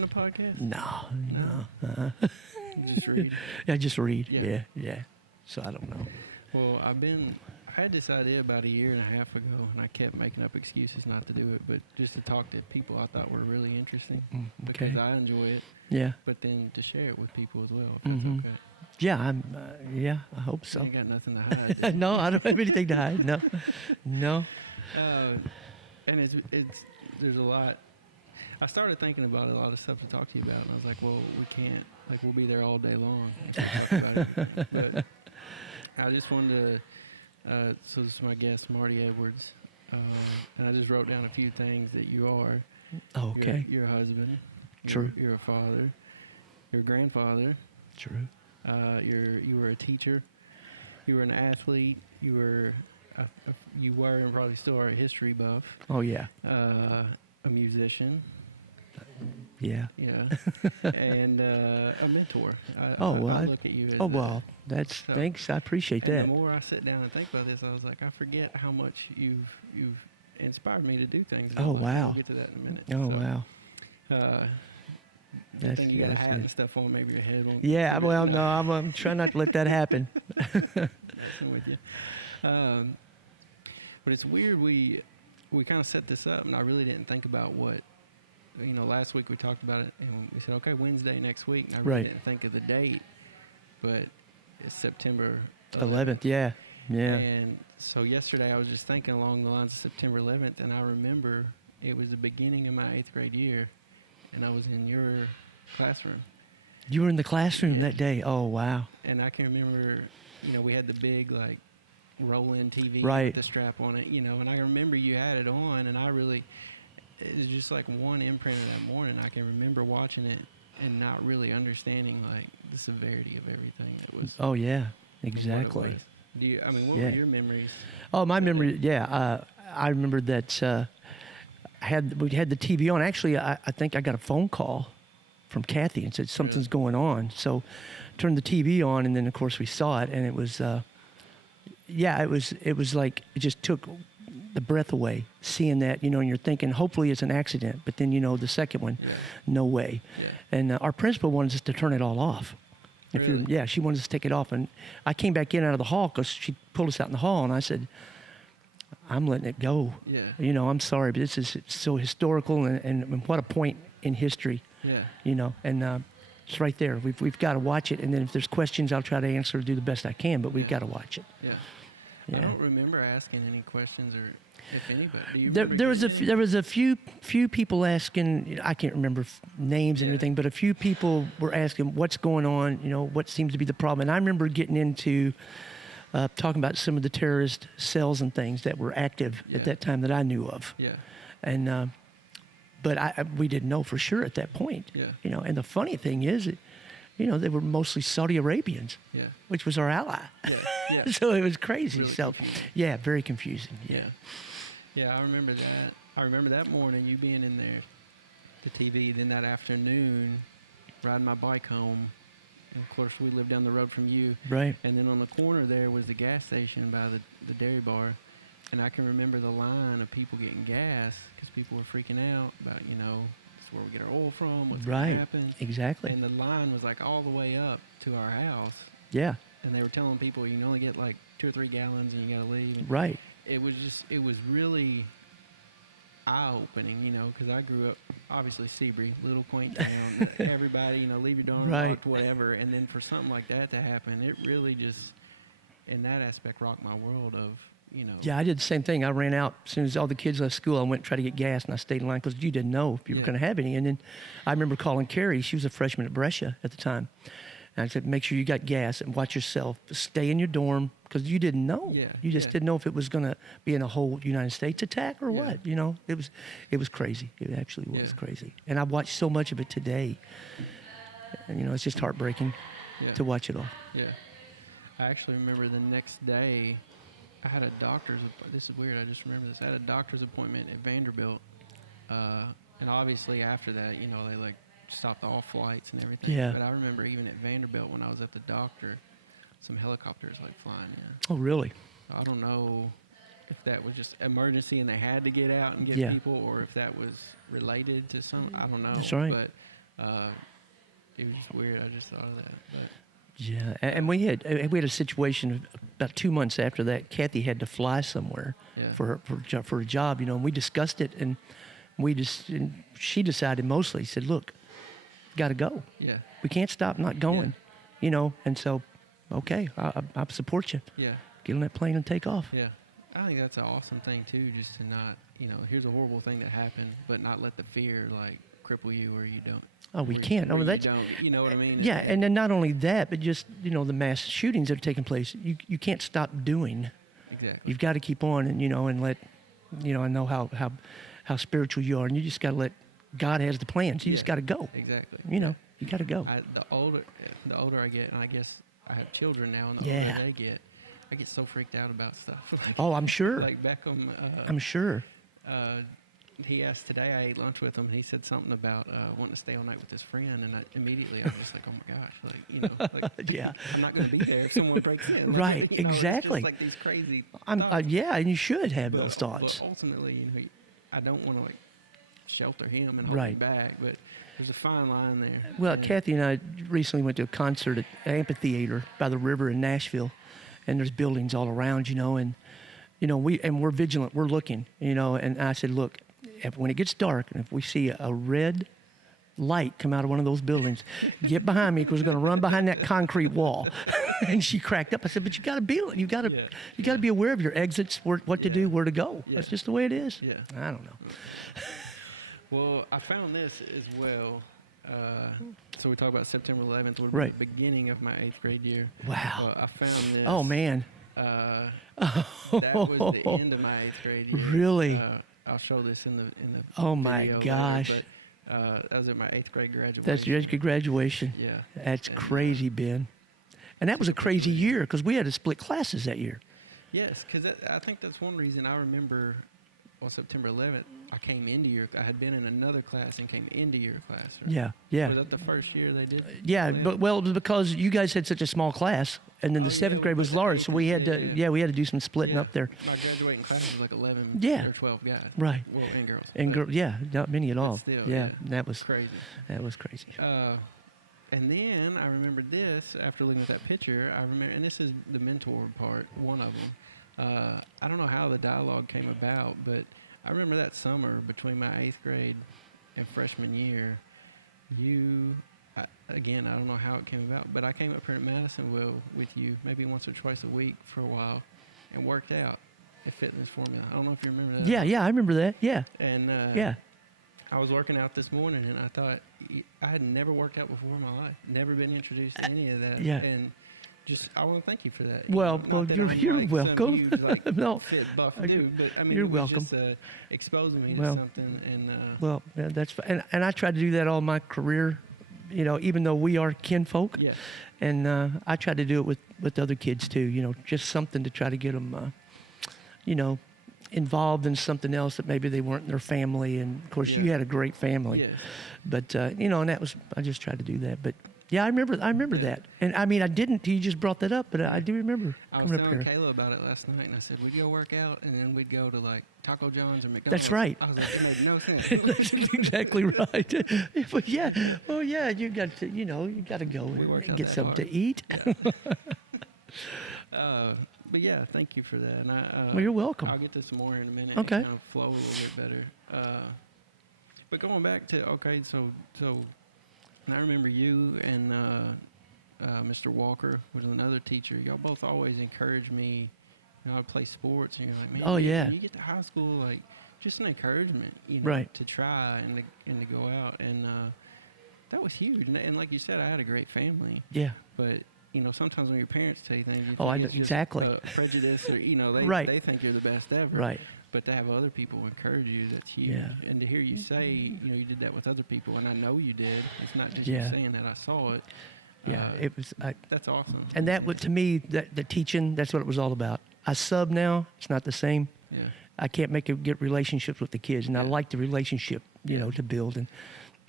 listen to podcasts? No. You just read? I just read. Yeah. Yeah. So I don't know. Well, I had this idea about a year and a half ago, and I kept making up excuses not to do it, but just to talk to people I thought were really interesting Okay. because I enjoy it, Yeah. but then to share it with people as well, if that's okay. Yeah. Yeah. I hope so. You ain't got nothing to hide. do you? No, I don't have anything to hide. No. And it's there's a lot. I started thinking about a lot of stuff to talk to you about, and I was like, well, we can't. Like, we'll be there all day long if we talk about it. But I just wanted to. So this is my guest, Marty Edwards, and I just wrote down a few things that you are. Oh, okay. You're a husband. True. You're a father. You're a grandfather. True. You were a teacher. You were an athlete. You were and probably still are a history buff. Oh, yeah. A musician. Yeah. Yeah. And a mentor. I look at you as thanks. I appreciate and that. the more I sit down and think about this, I was like, I forget how much you've inspired me to do things. Oh, Like, wow. We'll get to that in a minute. Oh, wow. I think you got a hat and stuff on. Maybe your head won't. Yeah, well, no, I'm trying not to let that happen. Messing with you. But it's weird. We kind of set this up, and I really didn't think about what. Last week we talked about it, and we said, okay, Wednesday next week. And I really didn't think of the date, but it's September 11th. Yeah. And so yesterday I was just thinking along the lines of September 11th, and I remember it was the beginning of my 8th grade year, and I was in your classroom. You were in the classroom that day. Oh, wow. And I can remember, we had the big, roll-in TV Right. with the strap on it, and I remember you had it on, and it was just like one imprint of that morning. I can remember watching it and not really understanding, the severity of everything that was. Oh, yeah, exactly. What were your memories? Oh, my memory, yeah. I remember that we had the TV on. Actually, I think I got a phone call from Kathy and said something's going on. So turned the TV on, and then, of course, we saw it, and it was, it was like it just took the breath away, seeing that, and you're thinking, hopefully it's an accident. But then, the second one, no way. Yeah. And our principal wanted us to turn it all off. Really? She wanted us to take it off. And I came back in out of the hall because she pulled us out in the hall, and I said, I'm letting it go. Yeah. I'm sorry, but this is so historical, and what a point in history. Yeah. And it's right there. We've got to watch it, and then if there's questions, I'll try to answer, do the best I can, but we've got to watch it. Yeah. Yeah. I don't remember asking any questions, or if anybody. There was a few people asking. I can't remember names and everything, but a few people were asking what's going on. What seems to be the problem. And I remember getting into talking about some of the terrorist cells and things that were active at that time that I knew of. Yeah. And but we didn't know for sure at that point. Yeah. And the funny thing is, they were mostly Saudi Arabians, which was our ally. Yeah. So it was crazy. Really so, confusing. yeah, very confusing. Yeah, I remember that. I remember that morning, you being in there, the TV. Then that afternoon, riding my bike home. And of course, we lived down the road from you. Right. And then on the corner there was the gas station by the dairy bar. And I can remember the line of people getting gas because people were freaking out about, this is where we get our oil from, what's going to happen. Exactly. And the line was all the way up to our house. Yeah. And they were telling people you can only get 2 or 3 gallons and you got to leave. And right. It was really eye-opening, because I grew up, obviously, Seabury, little quaint town. Everybody, leave your door unlocked, whatever. And then for something like that to happen, it really just, in that aspect, rocked my world of, Yeah, I did the same thing. I ran out as soon as all the kids left school. I went and tried to get gas, and I stayed in line because you didn't know if you were going to have any. And then I remember calling Carrie. She was a freshman at Brescia at the time. And I said, make sure you got gas and watch yourself. Stay in your dorm because you didn't know. Yeah, you just didn't know if it was going to be in a whole United States attack or what. It was crazy. It actually was crazy. And I've watched so much of it today. And, it's just heartbreaking to watch it all. Yeah. I actually remember the next day, I had a this is weird, I just remember this. I had a doctor's appointment at Vanderbilt. And obviously after that, they stopped all flights and everything. Yeah. But I remember even at Vanderbilt when I was at the doctor, some helicopters flying in. Oh, really? So I don't know if that was just emergency and they had to get out and get people, or if that was related to some. I don't know. That's right. But it was just weird. I just thought of that. But Yeah, and we had a situation about 2 months after that. Kathy had to fly somewhere Yeah. for a job, and we discussed it, and she decided mostly, said, look, got to go. yeah, We can't stop not going, and so, okay, I support you. yeah, Get on that plane and take off. yeah. I think that's an awesome thing too, just to not, here's a horrible thing that happened, but not let the fear like cripple you or you don't. Oh, we where can't. where Oh, you that's don't, you know what I mean? yeah, and then not only that, but just the mass shootings that are taking place. You can't stop doing. Exactly. You've got to keep on, and let, I know how spiritual you are, and you just got to let God has the plans. You just got to go. Exactly. You got to go. The older I get, and I guess I have children now, and the Yeah. older they get, I get so freaked out about stuff. Like, Oh, I'm sure. like Beckham, I'm sure. he asked today, I ate lunch with him, and he said something about wanting to stay all night with his friend, and immediately I was just like, oh my gosh, like, Yeah. I'm not going to be there if someone breaks in. Like, Right, it's just exactly. like these crazy I'm thoughts. yeah, and you should have those thoughts. But ultimately, I don't want to like shelter him and hold Right. him back, but there's a fine line there. Well, And- Kathy and I recently went to a concert at Amphitheater by the river in Nashville, and there's buildings all around, and we're vigilant, we're looking, and I said, look, when it gets dark and if we see a red light come out of one of those buildings, get behind me because we're going to run behind that concrete wall. And she cracked up. I said, but you got to be aware of your exits, what to Yeah. do, where to go. Yeah. That's just the way it is. Yeah. I don't know. Well, I found this as well. So we talked about September 11th, would Right. be the beginning of my 8th grade year. Wow. I found this. Oh man. That was the end of my 8th grade year. Really? I'll show this in the Oh, my video later, gosh. but that was at my 8th grade graduation. That's your graduation. Yeah. That's And, crazy, Ben. And that was a crazy year because we had to split classes that year. Yes, because I think that's one reason I remember on September 11th, I had been in another class and came into your class. Right? Yeah, yeah. Was that the first year they did? Yeah, that? but well, it was because you guys had such a small class, and then Oh, the yeah, seventh grade was we- large, so we had to, yeah. we had to do some splitting Yeah. up there. My graduating class was like 11 Yeah. or 12 guys. Right. Well, and girls. And but yeah, not many at all. still, yeah, yeah. that was crazy. crazy. And then I remembered this after looking at that picture. I remember, and this is the mentor part, one of them. I don't know how the dialogue came about, but I remember that summer between my 8th grade and freshman year, again, I don't know how it came about, but I came up here at Madisonville with you maybe once or twice a week for a while and worked out at Fitness Formula. I don't know if you remember that. Yeah, I remember that. Yeah, And yeah. I was working out this morning, and I thought I had never worked out before in my life, never been introduced to any of that. Yeah. And just I want to thank you for that. Well, Not well, that you're I'm, like, welcome. Some huge, like, No, fit buff you're- dude, but I mean, you're it was welcome. Just, exposing me to Well, something, and Well, yeah, that's fine. And I tried to do that all my career, even though we are kinfolk. yeah, And I tried to do it with other kids too, just something to try to get them, involved in something else that maybe they weren't in their family. And of course, you Yeah. had a great family. yes, But, and that was, I just tried to do that. But yeah, I remember Yeah. that. And I mean, I didn't, you just brought that up, but I do remember I was coming up telling here. Kayla about it last night, and I said we'd go work out, and then we'd go to like Taco John's or McDonald's. That's right. I was like, it made no sense. That's exactly right. But yeah, well, yeah, you got to, you got to go We worked and out get that something hard. to eat. But yeah, thank you for that. And Well, you're welcome. I'll get to some more here in a minute. Okay. And kind of flow a little bit better. But going back to so and I remember you and Mr. Walker was another teacher. Y'all both always encouraged me. I'd play sports, and you're like, man, Oh, yeah. when you get to high school, like just an encouragement, Right. to try and to go out, and that was huge. And like you said, I had a great family, Yeah. but sometimes when your parents tell you things, you Oh, think I it's know- just, exactly. prejudice, or they Right. they think you're the best ever. Right. But to have other people encourage you, that's huge. Yeah. And to hear you say, you did that with other people, and I know you did. It's not just Yeah. you saying that. I saw it. Yeah. It was, That's awesome. and that would, to me, the teaching, that's what it was all about. I sub now. It's not the same. Yeah. I can't get relationships with the kids, and I like the relationship, to build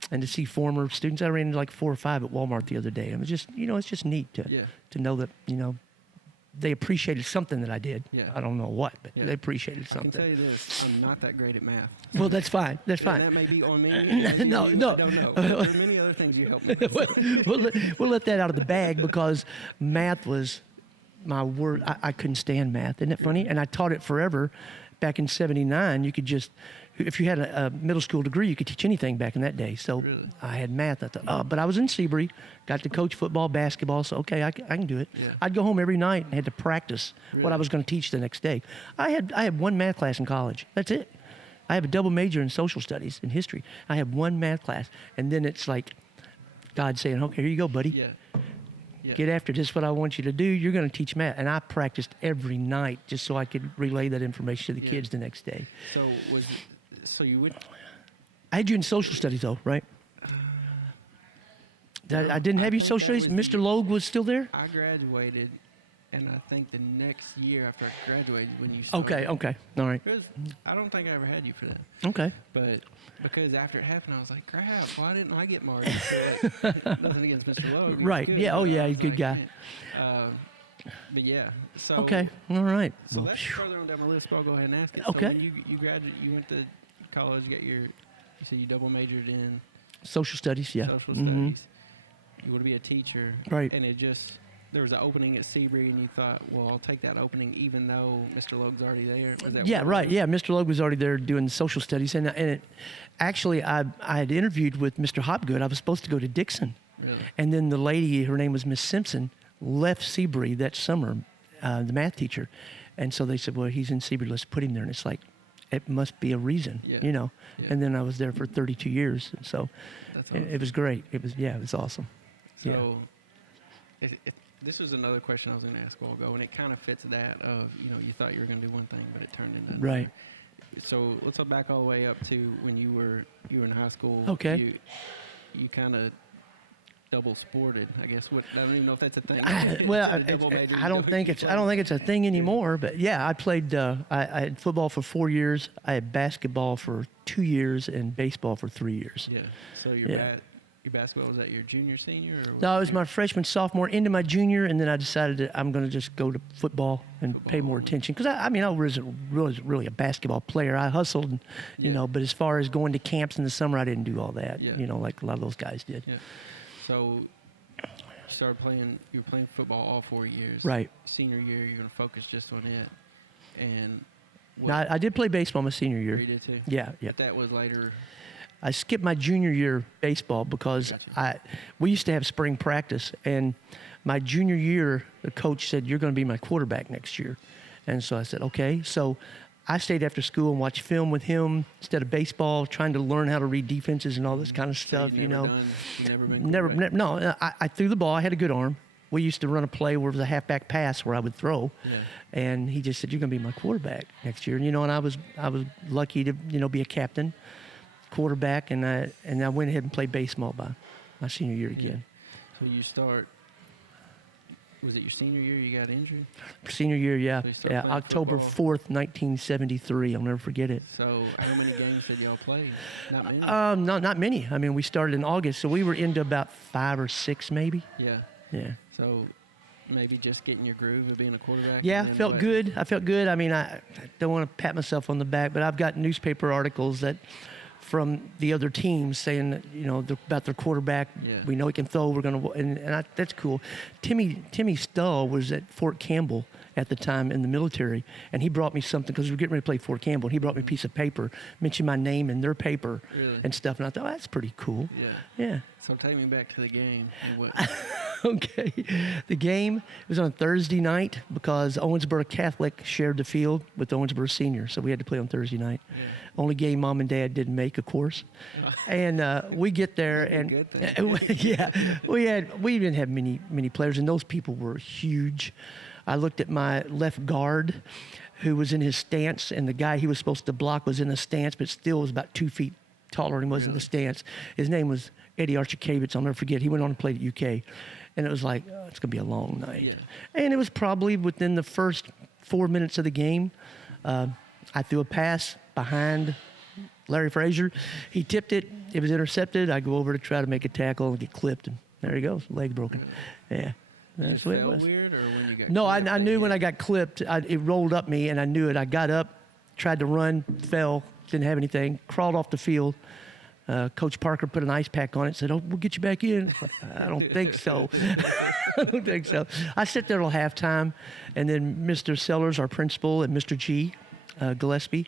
and to see former students. I ran into like 4 or 5 at Walmart the other day. And it was just, it's just neat Yeah. to know that, they appreciated something that I did. Yeah. I don't know what, but Yeah. they appreciated I can something. tell you this: I'm not that great at math. Well, that's fine. That's And fine. that may be on me. Maybe No, you, no. I don't know. There are many other things you help me with. we'll let that out of the bag because math was my word. I couldn't stand math. Isn't it funny? And I taught it forever. Back in '79, you could just, if you had a middle school degree, you could teach anything back in that day. So Really? I had math. I thought, but I was in Seabury, got to coach football, basketball. So okay, I can do it. Yeah. I'd go home every night and had to practice what Really? I was going to teach the next day. I had one math class in college. That's it. I have a double major in social studies and history. I have one math class, and then it's like God saying, "Okay, here you go, buddy. Yeah. Yeah. Get after this. What I want you to do. You're going to teach math." And I practiced every night just so I could relay that information to the Yeah. kids the next day. So you would. I had you in social studies, though, right? I didn't have I you think social that studies. was Mr. Logue was still there. I graduated, and I think the next year after I graduated, when you started. Okay, all right, It was, I don't think I ever had you for that, okay. but because after it happened, I was like, "Crap! Why didn't I get Marty?" So, like, nothing against Mr. Lowe. he was Right, good, yeah, oh, but I yeah, was he's a good like, guy. man. But yeah, so Okay, all right. So Well, that's phew. further on down my list, but I'll go ahead and ask it. Okay. So when you graduated, you went to college, got your, you said you double majored in Social studies, yeah. social Mhm. studies. You want to be a teacher, Right. And there was an opening at Seabury, and you thought, well, I'll take that opening, even though Mr. Logue's already there. Was that Yeah, what it right. was? Yeah, Mr. Logue was already there doing social studies, and actually, I had interviewed with Mr. Hopgood. I was supposed to go to Dixon, Really? and then the lady, her name was Miss Simpson, left Seabury that summer, the math teacher, and so they said, "Well, he's in Seabury. Let's put him there." And it's like, it must be a reason, Yeah. you know. Yeah. And then I was there for 32 years, and so That's it was great. It was awesome. yeah. So, this was another question I was going to ask a while ago, and it kind of fits that of, you thought you were going to do one thing, but it turned into Right. another. So let's go back all the way up to when you were in high school. Okay. You kind of double sported, I guess. I don't even know if that's a thing. Well, Instead of double major, I don't think it's a thing anymore. But yeah, I played. I had football for 4 years. I had basketball for 2 years and baseball for 3 years. Yeah. So Yeah. your basketball, was that your junior, senior? Or No, it was my freshman, sophomore, into my junior, and then I decided that I'm going to just go to football and pay more attention. Because I wasn't really a basketball player. I hustled, and, Yeah. but as far as going to camps in the summer, I didn't do all that. Yeah. Like a lot of those guys did. Yeah. So you were playing football all 4 years. Right. Senior year, you're going to focus just on it. And Now, I did play baseball my senior year. you did too? Yeah, yeah. But that was later. I skipped my junior year baseball because Gotcha. we used to have spring practice, and my junior year, the coach said, "You're going to be my quarterback next year," and so I said, "Okay." So I stayed after school and watched film with him instead of baseball, trying to learn how to read defenses and all this kind of stuff. You never been Never, quarterback? no. I threw the ball. I had a good arm. We used to run a play where it was a halfback pass where I would throw, Yeah. and he just said, "You're going to be my quarterback next year." And I was lucky to be a captain, quarterback, and I went ahead and played baseball by my senior year again. So you start. Was it your senior year you got injured? Senior year, yeah, So you started yeah. playing October football? 4th, 1973. I'll never forget it. So how many games did y'all play? Not many. Not many. I mean, we started in August, so we were into about 5 or 6 maybe. Yeah. Yeah. So maybe just getting your groove of being a quarterback. Yeah, and then felt what- good. I felt good. I mean, I don't want to pat myself on the back, but I've got newspaper articles from the other teams saying that, about their quarterback. Yeah. We know he can throw. We're going to, and that's cool. Timmy Stull was at Fort Campbell at the time in the military, and he brought me something because we were getting ready to play Fort Campbell. And he brought me a piece of paper, mentioned my name in their paper Really? and stuff, and I thought, that's pretty cool. Yeah. Yeah. So take me back to the game. And what? Okay. The game was on Thursday night because Owensboro Catholic shared the field with Owensboro Senior, so we had to play on Thursday night. Yeah. Only game Mom and Dad didn't make, of course. And we get there, That's a and good thing. yeah, we didn't have many players, and those people were huge. I looked at my left guard, who was in his stance, and the guy he was supposed to block was in the stance, but still was about 2 feet taller than he was in the stance. His name was Eddie Archikavitz. I'll never forget. He went on to play at UK. And it was like, oh, it's going to be a long night. Yeah. And it was probably within the first 4 minutes of the game. I threw a pass behind Larry Frazier. He tipped it. It was intercepted. I go over to try to make a tackle and get clipped. And there he goes, leg broken. Yeah. That's the way it was. Weird, or when you got No, I clipped, knew you when I got clipped, it rolled up me, and I knew it. I got up, tried to run, fell, didn't have anything, crawled off the field. Coach Parker put an ice pack on it, said, "Oh, we'll get you back in." I don't think so. I don't think so. I sat there till halftime, and then Mr. Sellers, our principal, and Mr. G. Gillespie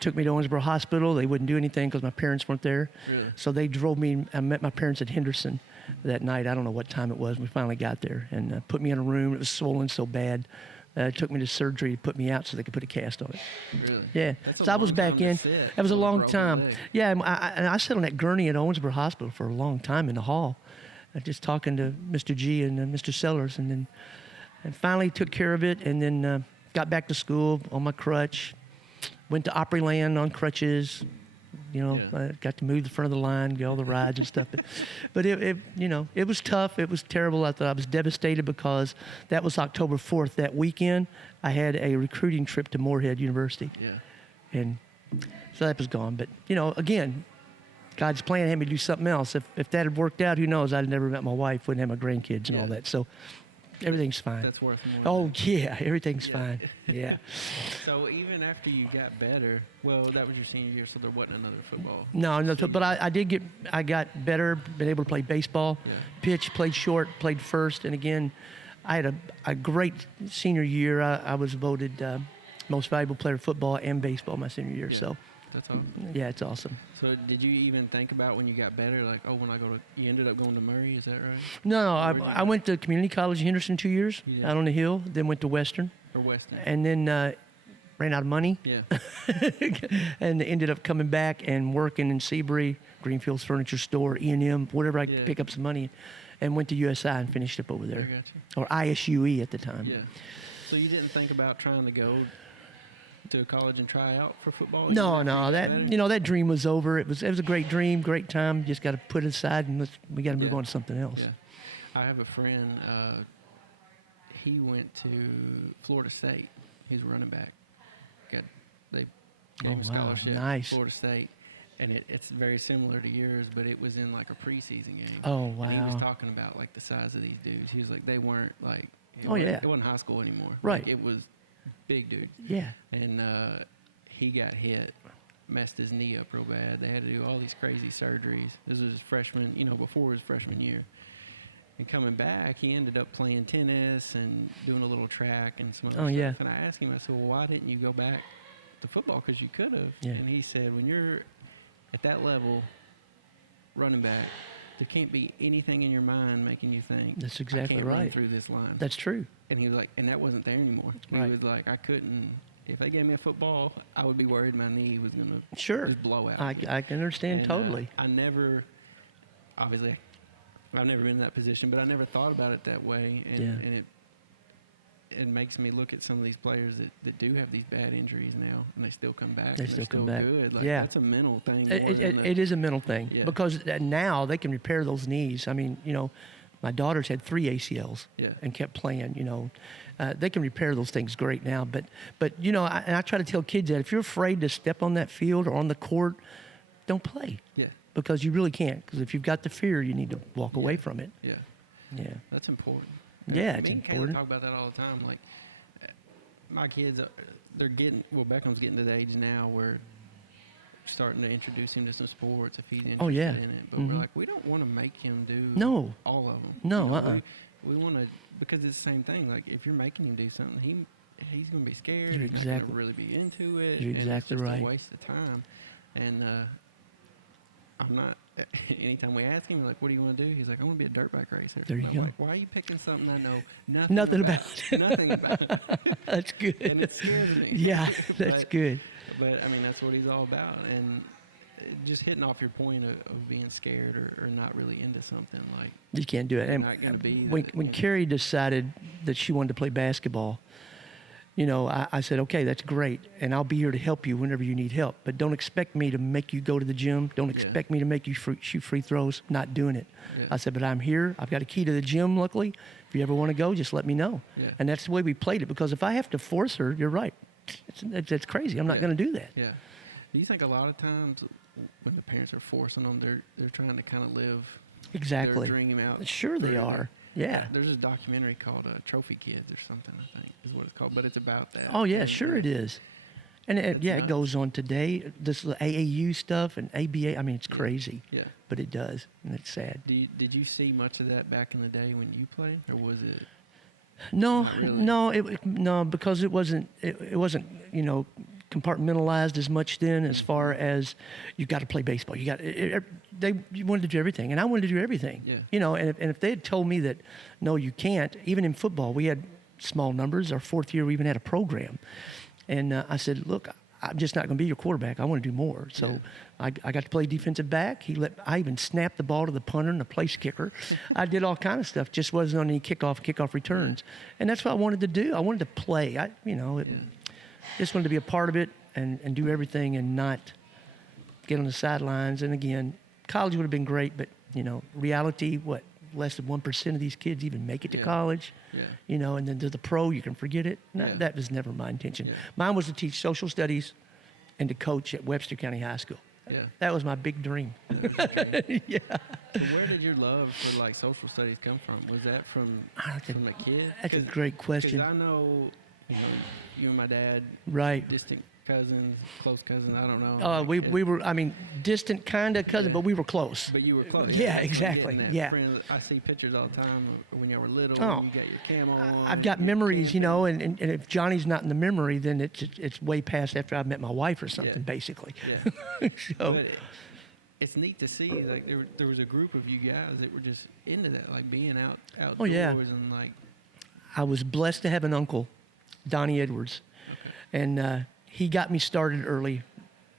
took me to Owensboro Hospital. They wouldn't do anything because my parents weren't there. Really? So they drove me. I met my parents at Henderson that night. I don't know what time it was. We finally got there and put me in a room. It was swollen so bad. Took me to surgery to put me out so they could put a cast on it. Really? Yeah. That's a So I long was back time to in. sit That was a with a long broken time. leg. Yeah, and I sat on that gurney at Owensboro Hospital for a long time in the hall, just talking to Mr. G and Mr. Sellers, and finally took care of it, and then got back to school on my crutch. Went to Opryland on crutches. You know, Yeah. got to move the front of the line, get all the rides and stuff. But it was tough. It was terrible. I thought I was devastated because that was October 4th. That weekend, I had a recruiting trip to Moorhead University. Yeah. And so that was gone. But, again, God's plan had me do something else. If that had worked out, who knows? I'd have never met my wife, wouldn't have my grandkids and all Yeah. that. So everything's fine. That's worth more. Oh, yeah, everything's Yeah. fine. Yeah. So even after you got better, well, that was your senior year, so there wasn't another football. No, but I got better, been able to play baseball, Yeah. pitch, played short, played first. And again, I had a great senior year. I was voted most valuable player of football and baseball my senior year. Yeah. So, That's awesome. yeah, it's awesome. So did you even think about when you got better, like, oh, when I go to, you ended up going to Murray, is that right? No, Where'd you I go? went to community college in Henderson 2 years, You did? out on the hill, then went to Western, Or Weston? and then ran out of money. Yeah. And ended up coming back and working in Seabury, Greenfield's Furniture Store, E&M, whatever I could Yeah. pick up some money, and went to USI and finished up over I there, got you. or ISUE at the time. Yeah. So you didn't think about trying to go to a college and try out for football? No, even after you got that better? that dream was over. It was a great dream, great time. Just got to put it aside and we got to move Yeah. on to something else. Yeah. I have a friend, he went to Florida State. He's a running back. They gave him a Oh, wow. scholarship Nice. to Florida State. And it's very similar to yours, but it was in like a preseason game. Oh, And he was wow. talking about like the size of these dudes. He was like, they weren't like, Oh, yeah. it wasn't high school anymore. Right. Like, it was big dudes. Yeah. And he got hit, messed his knee up real bad. They had to do all these crazy surgeries. This was his freshman, before his freshman year. And coming back, he ended up playing tennis and doing a little track and some other Oh, stuff. yeah. And I asked him, I said, well, why didn't you go back to football? Because you could have. Yeah. And he said, when you're at that level, running back, there can't be anything in your mind making you think, That's exactly I can't run right. through this line. That's true. And he was like, and that wasn't there anymore. Right. He was like, I couldn't. If they gave me a football, I would be worried my knee was gonna Sure. just blow out. I can understand And, totally. I've never been in that position, but I never thought about it that way. And, Yeah. and it makes me look at some of these players that do have these bad injuries now, and they still come back. They and still they're come back. Good. Like, Yeah. that's a mental thing. more than It is a mental thing Yeah. because now they can repair those knees. I mean, my daughter's had 3 ACLs Yeah. and kept playing. They can repair those things great now. But I try to tell kids that if you're afraid to step on that field or on the court, don't play Yeah, because you really can't. Because if you've got the fear, you need to walk away from it. yeah, Yeah. that's important. Yeah, Me it's and Kayla important. talk about that all the time. Like, my kids, Beckham's getting to the age now where starting to introduce him to some sports if he's interested Oh, yeah. in it. But Mhm. we're like, we don't want to make him do No. all of them. No, We want to, because it's the same thing. Like, if you're making him do something, he's going to be scared. You're he's not exactly- gonna really be into it. You're and exactly it's just right. a waste of time. And I'm not. Anytime we ask him, like, "What do you want to do?" He's like, "I want to be a dirt bike racer." There you And I'm go. like, why are you picking something I know nothing, Nothing about. nothing about? That's good. And it scares me. Yeah, that's But- good. But I mean, that's what he's all about. And just hitting off your point of being scared or not really into something, like, You can't do it. you're And not going to be. when Carrie decided that she wanted to play basketball, I said, okay, that's great, and I'll be here to help you whenever you need help. But don't expect me to make you go to the gym. Don't expect me to make you shoot free throws. Not doing it. Yeah. I said, but I'm here. I've got a key to the gym, luckily. If you ever want to go, just let me know. Yeah. And that's the way we played it, because if I have to force her, you're right. It's crazy. I'm not Yeah. going to do that. Yeah. Do you think a lot of times when the parents are forcing them, they're trying to kind of live Exactly. their dream out? Sure they further? are. Yeah. There's a documentary called Trophy Kids or something, I think, is what it's called. But it's about that. Oh yeah, And, sure it is. And it nuts. goes on today. This AAU stuff and ABA. I mean, it's crazy. Yeah. But it does, and it's sad. Did you see much of that back in the day when you played, or was it? No, Really? no, because it wasn't compartmentalized as much then. As far as you got to play baseball, you wanted to do everything, and I wanted to do everything. Yeah. And if they had told me that no, you can't. Even in football, we had small numbers. Our fourth year, we even had a program, and I said, look, I'm just not going to be your quarterback. I want to do more. So I got to play defensive back. I even snapped the ball to the punter and the place kicker. I did all kind of stuff. Just wasn't on any kickoff returns. And that's what I wanted to do. I wanted to play. Just wanted to be a part of it and do everything and not get on the sidelines. And again, college would have been great, but reality, less than 1% of these kids even make it to college. Yeah. And then to the pro, you can forget it. No, that was never my intention. Yeah. Mine was to teach social studies and to coach at Webster County High School. Yeah. That was my big dream. Yeah. So where did your love for like social studies come from? Was that from the kid? That's a great question. Because I know, you and my dad, Right. distant cousins, close cousins. I don't know. We were, distant kind of cousin, but we were close. But you were close. Yeah, Like exactly. getting that Yeah. friend. I see pictures all the time of when you were little. Oh. And you got your camo on. I've got and memories, camping. and if Johnny's not in the memory, then it's way past after I've met my wife or something, Yeah. basically. Yeah. So, But it's neat to see, like, there was a group of you guys that were just into that, like being outdoors Oh, yeah. and like. I was blessed to have an uncle, Donnie Edwards, and he got me started early.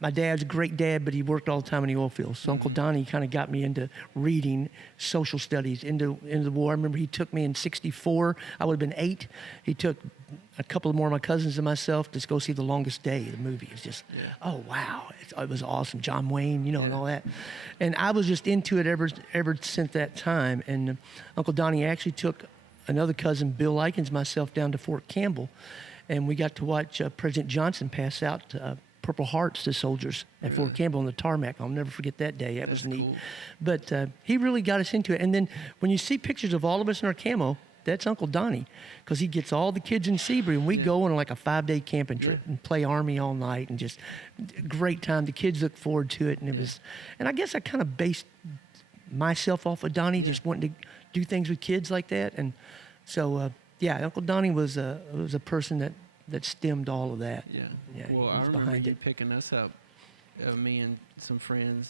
My dad's a great dad, but he worked all the time in the oil fields. So Uncle Donnie kind of got me into reading, social studies, into the war. I remember he took me in '64. I would have been 8. He took a couple of more of my cousins and myself to go see The Longest Day, the movie. It's just, oh, wow. It was awesome. John Wayne, and all that. And I was just into it ever since that time. And Uncle Donnie actually took another cousin, Bill Likens, myself, down to Fort Campbell. And we got to watch President Johnson pass out Purple Hearts to soldiers at Fort Campbell on the tarmac. I'll never forget that day. That was neat. Cool. But he really got us into it. And then when you see pictures of all of us in our camo, that's Uncle Donnie, because he gets all the kids in Seabury, and we go on like a 5-day camping trip and play Army all night, and just great time. The kids look forward to it, and it was. And I guess I kind of based myself off of Donnie, just wanting to do things with kids like that. And so, Uncle Donnie was a person that stemmed all of that. Yeah. Yeah, Well, he I was remember behind you it. picking us up, me and some friends,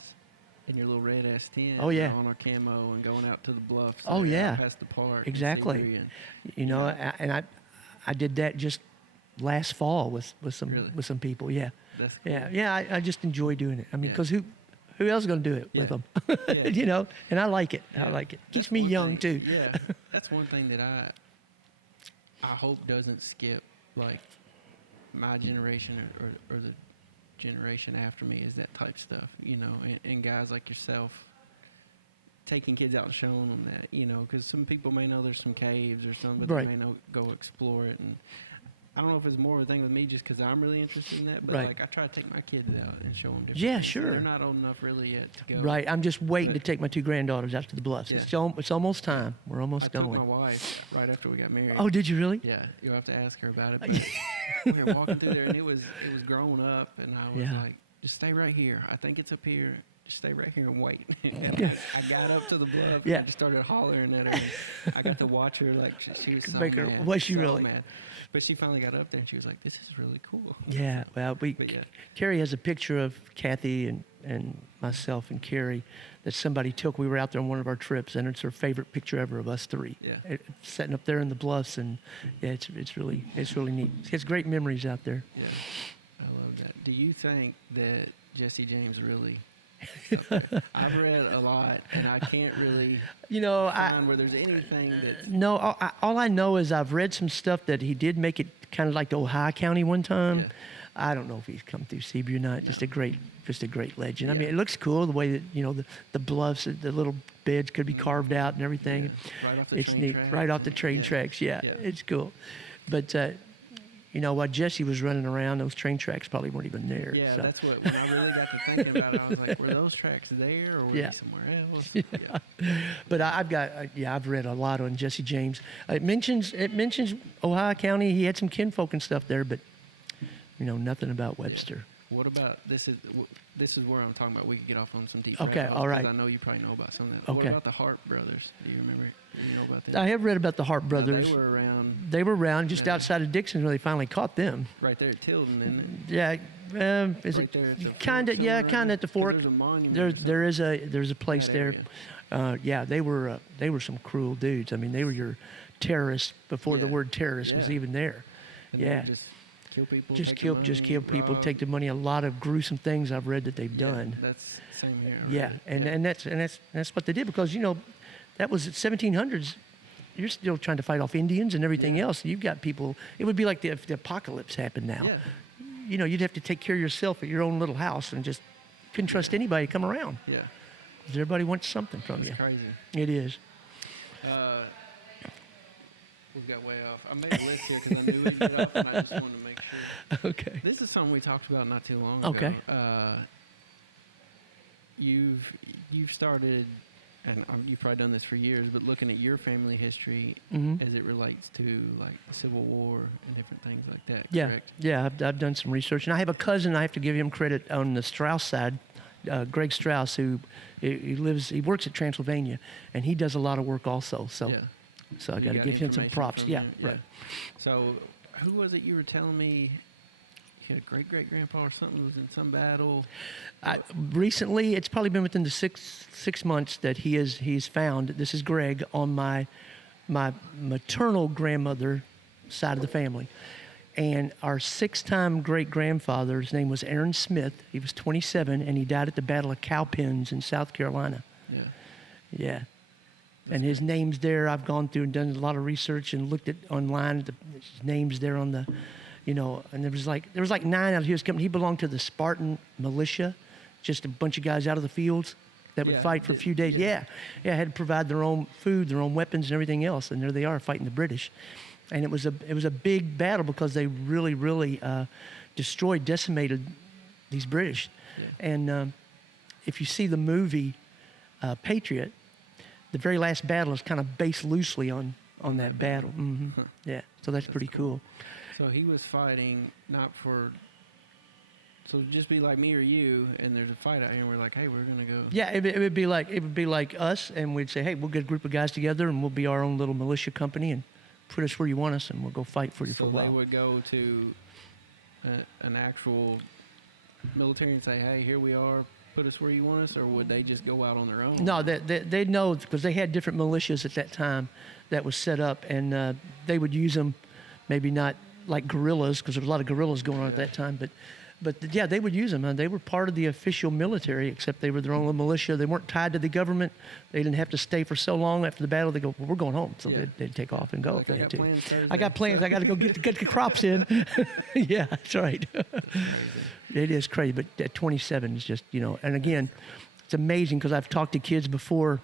in your little red S10. Oh, yeah. On our camo and going out to the bluffs. Oh, yeah. Past the park. Exactly. And Seabury And I did that just last fall with some Really? with some people. Yeah. That's cool. Yeah. I just enjoy doing it. I mean, because who else is going to do it with them? Yeah. And I like it. I like it. Keeps That's me one young thing- too. Yeah. That's one thing that I hope doesn't skip, like, my generation or the generation after me, is that type stuff, and guys like yourself taking kids out and showing them that, because some people may know there's some caves or something, but Right. they may not go explore it. And I don't know if it's more of a thing with me just because I'm really interested in that, but Right. like I try to take my kids out and show them different Yeah, things. sure. They're not old enough really yet to go. Right. I'm just waiting to But- take my 2 granddaughters out to the bluffs. Yeah. It's almost time. We're I almost took my going. wife right after we got married. Oh, did you really? Yeah, you'll have to ask her about it. But we were walking through there, and it was growing up, and I was Yeah. like, just stay right here. I think it's up here. Just stay right here and wait. And I got up to the bluff, and I just started hollering at her. And I got to watch her, like, she was so Make her- mad. was she so really? mad. But she finally got up there, and she was like, this is really cool. Yeah. Well, But yeah. Carrie has a picture of Kathy and myself and Carrie that somebody took. We were out there on one of our trips, and it's her favorite picture ever of us 3. Yeah. Sitting up there in the bluffs, and it's really neat. She has great memories out there. Yeah, I love that. Do you think that Jesse James really... Okay. I've read a lot, and I can't really find where there's anything that's... No, all I know is I've read some stuff that he did make it kind of like to Ohio County one time. Yeah. I don't know if he's come through Seabury or not. Just a great legend. I Yeah. mean, it looks cool the way that the bluffs, the little beds could be carved out and everything. Yeah. Right off the It's train neat, tracks. right off the train tracks. Yeah, Yeah. it's cool. But while Jesse was running around, those train tracks probably weren't even there. Yeah, so. that's what, when I really got to thinking about it, I was like, were those tracks there or were Yeah. they somewhere else? Yeah. But I've read a lot on Jesse James. It mentions Ohio County. He had some kinfolk and stuff there, but nothing about Webster. What about, this is where I'm talking about, we could get off on some deep Okay, rabbit holes, all right. 'cause I know you probably know about some of that. Okay. What about the Hart brothers? Do you remember, do you know about that? I have read about the Hart Now, brothers. they were around just Yeah. outside of Dixon where they finally caught them. right there at Tilden, isn't it? Yeah, is Right there at the it kind of? fork Yeah, somewhere? kind of at the 'Cause fork. There's a monument. or There's a place that there. area. They were some cruel dudes. I mean, they were your terrorists before the Yeah. word terrorist was Yeah. even there. And they Yeah. would just kill people. Just take kill the just money, kill people, rob. take the money. A lot of gruesome things I've read that they've Yeah, done. that's same here. Yeah, right? and that's what they did because that was at 1700s. You're still trying to fight off Indians and everything Yeah. else. You've got people. It would be like if the apocalypse happened now. Yeah. You'd have to take care of yourself at your own little house and just couldn't trust anybody to come around Yeah. 'cause everybody wants something from It's you. crazy. It is. We've got way off. I made a list here because I knew we'd get off, and I just wanted to make sure. Okay. This is something we talked about not too long Okay. ago. You've started, and you've probably done this for years, but looking at your family history Mhm. as it relates to like the Civil War and different things like that. Yeah, Correct? yeah. I've done some research, and I have a cousin. I have to give him credit on the Strauss side, Greg Strauss, who he works at Transylvania, and he does a lot of work also. So, Yeah. so I You got to give him some information props. from Yeah, him? right. So, who was it you were telling me? You had a great grandpa or something who was in some battle. Recently, it's probably been within the six months that he's found. This is Greg on my maternal grandmother side of the family, and our 6-time great grandfather's name was Aaron Smith. He was 27, and he died at the Battle of Cowpens in South Carolina. Yeah. Yeah. And his name's there. I've gone through and done a lot of research and looked at online. His name's there on the, and there was like 9 out of his company. He belonged to the Spartan militia, just a bunch of guys out of the fields that would Yeah, fight for a few days. yeah. Yeah, had to provide their own food, their own weapons, and everything else. And there they are fighting the British. And it was a big battle because they really decimated these British. Yeah. And if you see the movie Patriot, the very last battle is kind of based loosely on that battle. Hmm. Huh. Yeah, so that's pretty cool. So he was fighting not for. So just be like me or you, and there's a fight out here, and we're like, hey, we're gonna go. Yeah, it would be like us, and we'd say, hey, we'll get a group of guys together, and we'll be our own little militia company, and put us where you want us, and we'll go fight for you for a So while. they would go to an actual military and say, hey, here we are, put us where you want us, or would they just go out on their own? No, they know because they had different militias at that time that was set up, and they would use them, maybe not like guerrillas because there was a lot of guerrillas going on at that time, but yeah, they would use them. And they were part of the official military, except they were their own little militia. They weren't tied to the government. They didn't have to stay for so long after the battle. They go, well, we're going home, so Yeah. they'd take off and go Like, if they I had got to. plans Thursday, I got plans. so- I got to go get the crops in. Yeah, that's right. It is crazy, but at 27 is just, and again, it's amazing because I've talked to kids before,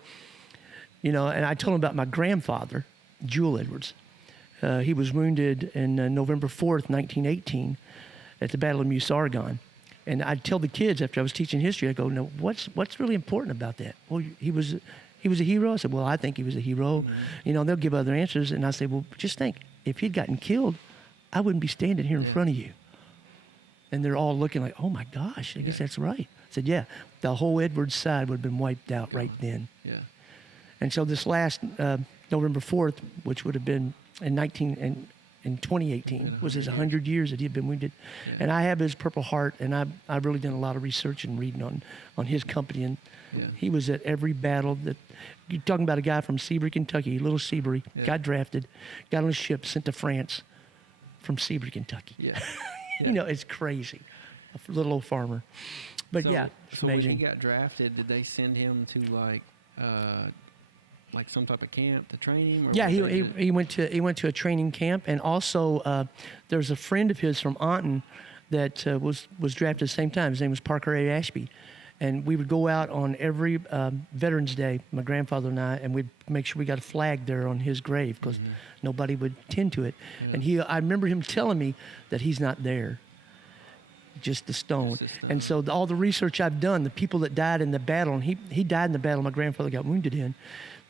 and I told them about my grandfather, Jewel Edwards. He was wounded in November 4th, 1918 at the Battle of Meuse-Argonne. And I'd tell the kids after I was teaching history, I go, no, what's really important about that? Well, he was a hero. I said, well, I think he was a hero. Mm-hmm. They'll give other answers. And I say, well, just think, if he'd gotten killed, I wouldn't be standing here in front of you. And they're all looking like, oh my gosh, I guess that's right. I said, yeah, the whole Edwards side would have been wiped out right then. Yeah. And so this last November 4th, which would have been in 2018, was his 100 years that he had been wounded. Yeah. And I have his Purple Heart, and I've really done a lot of research and reading on his company. And Yeah. he was at every battle that, you're talking about a guy from Seabury, Kentucky, little Seabury, Yeah. got drafted, got on a ship, sent to France from Seabury, Kentucky. Yeah. It's crazy. A little old farmer. But So- yeah, it's so amazing. when he got drafted, did they send him to like some type of camp to train him? Or Yeah, was they just- he went to a training camp, and also there's a friend of his from Aunton that was drafted at the same time. His name was Parker A. Ashby, And we would go out on every Veterans Day, my grandfather and I, and we'd make sure we got a flag there on his grave because nobody would tend to it. Yeah. And I remember him telling me that he's not there, just the stone. And so all the research I've done, the people that died in the battle, and he died in the battle my grandfather got wounded in,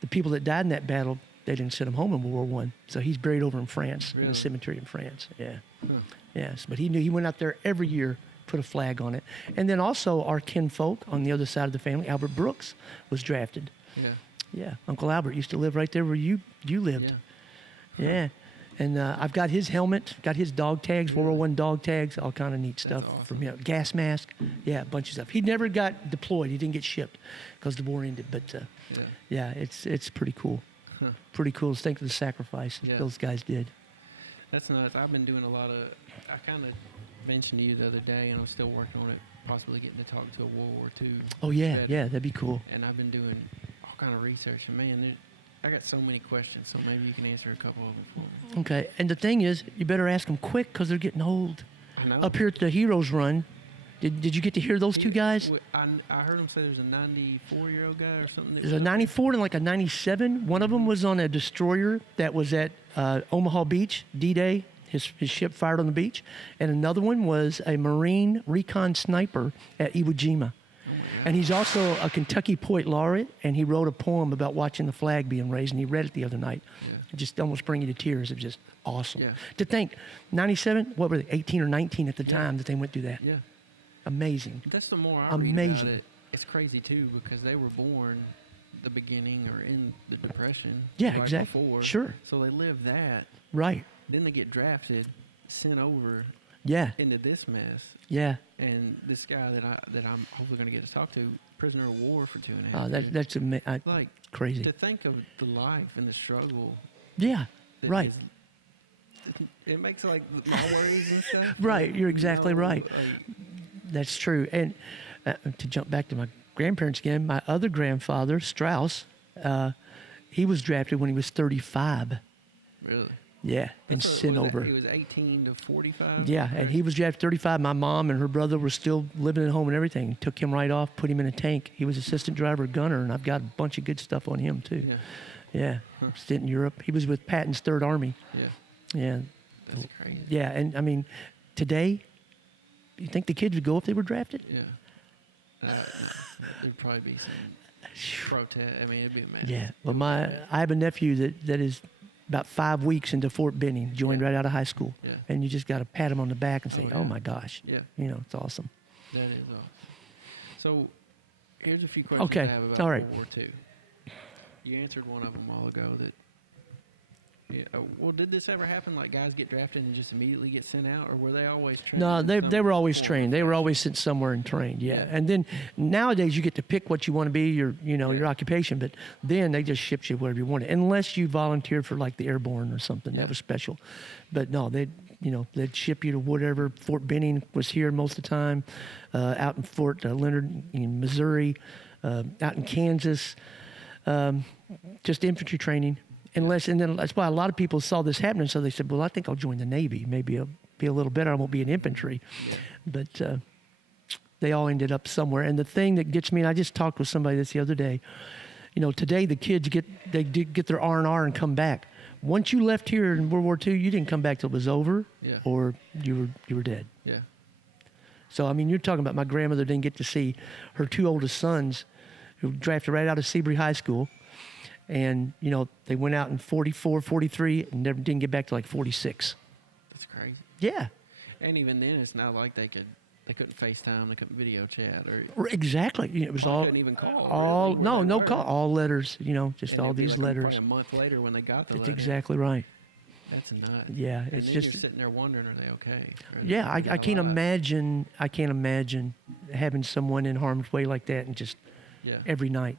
the people that died in that battle, they didn't send him home in World War I. So he's buried over in France, in a cemetery in France. Yeah. Huh. Yes, but he went out there every year, put a flag on it. And then also our kinfolk on the other side of the family, Albert Brooks, was drafted. Yeah. Yeah, Uncle Albert used to live right there where you lived. Yeah. And I've got his helmet, got his dog tags, World War I dog tags, all kind of neat stuff from him. Gas mask, yeah, a bunch of stuff. He never got deployed. He didn't get shipped because the war ended. But yeah, it's pretty cool. Huh. Pretty cool to think of the sacrifice that those guys did. That's nuts. I've been doing a lot of. I kind of mentioned to you the other day, and I'm still working on it. Possibly getting to talk to a World War II. Oh yeah, veteran. that'd be cool. And I've been doing all kind of research, and man, I got so many questions. So maybe you can answer a couple of them for me. Okay, and the thing is, you better ask them quick because they're getting old. I know. Up here at the Heroes Run, did you get to hear those two guys? I heard him say there's a 94-year-old guy or something. There's a 94 and like a 97. One of them was on a destroyer that was at Omaha Beach, D-Day. His ship fired on the beach. And another one was a Marine recon sniper at Iwo Jima. And he's also a Kentucky Poet Laureate, and he wrote a poem about watching the flag being raised, and he read it the other night. Yeah. It just almost bring you to tears. It was just awesome. Yeah. To think, 97, what were they, 18 or 19 at the time that they went through that. Yeah. Amazing. That's the more I read about it. It's crazy, too, because they were born the beginning or in the Depression. Yeah, right exactly. Before. Sure. So they lived that. Right. Then they get drafted, sent over Yeah. into this mess. Yeah. And this guy that I'm hopefully going to get to talk to, prisoner of war for 2.5 years. That's like crazy. to think of the life and the struggle. Yeah. that Right. It makes like my worries and stuff. Right. You're exactly right. Like, That's true. And to jump back to my grandparents again, my other grandfather, Strauss, he was drafted when he was 35. really. Yeah, and sent over. He was 18 to 45. Yeah, Okay. and he was drafted 35. My mom and her brother were still living at home and everything. Took him right off, put him in a tank. He was assistant driver, gunner, and I've got a bunch of good stuff on him too. Yeah. Yeah, stint in Europe. He was with Patton's Third Army. Yeah. Yeah, That's crazy. yeah, and I mean, today, you think the kids would go if they were drafted? Yeah. No, there'd probably be some protest. I mean, it'd be a mess. Yeah. Well, I have a nephew that is about 5 weeks into Fort Benning, joined right out of high school, Yeah. and you just got to pat him on the back and say, Oh, "Oh, yeah. my gosh, Yeah. you know, it's awesome." That is awesome. So, here's a few questions Okay. I have about All right. World War II. You answered one of them a while ago that. Yeah, well, did this ever happen? Like guys get drafted and just immediately get sent out, or were they always trained? No, in they some were always form? trained. They were always sent somewhere and trained. Yeah, Yeah. and then nowadays you get to pick what you want to be, your Yeah. occupation. But then they just shipped you whatever you wanted, unless you volunteered for like the airborne or something. Yeah. That was special. But no, they'd ship you to whatever. Fort Benning was here most of the time, out in Fort Leonard in Missouri, out in Kansas, just infantry training. And then that's why a lot of people saw this happening. So they said, "Well, I think I'll join the Navy. Maybe I'll be a little better. I won't be in infantry." But they all ended up somewhere. And the thing that gets me, and I just talked with somebody this the other day. Today the kids get their R&R and come back. Once you left here in World War II, you didn't come back till it was over, Yeah. or you were dead. Yeah. So I mean, you're talking about my grandmother didn't get to see her two oldest sons, who drafted right out of Seabury High School. And, they went out in 44, 43, and never didn't get back to like 46. That's crazy. Yeah. And even then, it's not like they couldn't FaceTime, they couldn't video chat, or Exactly. It was Probably all, couldn't even call, really, where they no were. call, all letters, just and all it'd be these like letters. Probably a month later when they got the That's letter. exactly right. That's nuts. Yeah, And it's then just, you're sitting there wondering, are they okay? yeah, I can't imagine having someone in harm's way like that and just Yeah. every night,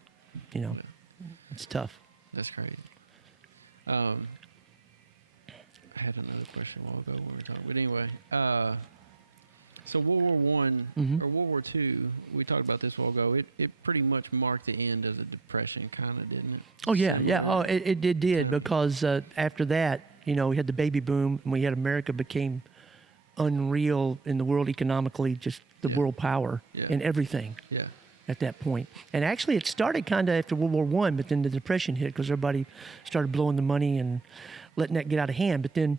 it's tough. That's crazy. I had another question a while ago when we were talking, but anyway, so World War One Mhm. or World War Two, we talked about this a while ago. It pretty much marked the end of the Depression, kind of, didn't it? Oh yeah, yeah. Oh, it did because after that, we had the baby boom, and we had America became unreal in the world economically, just the Yeah. world power Yeah. in everything. Yeah. at that point. And actually, it started kind of after World War One, but then the Depression hit because everybody started blowing the money and letting that get out of hand. But then,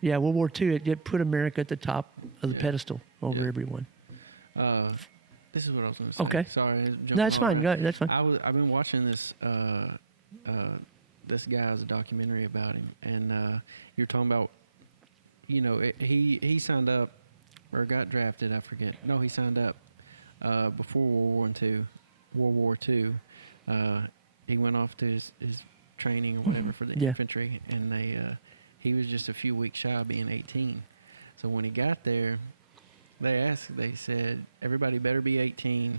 yeah, World War II, it put America at the top of the pedestal over everyone. This is what I was going to say. Okay. Sorry. No, that's fine. That's fine. I've been watching this. This guy has a documentary about him, and you're talking about, he signed up or got drafted. I forget. No, he signed up before World War II. He went off to his training or whatever for the infantry, and he was just a few weeks shy of being 18. So when he got there, they said, everybody better be 18,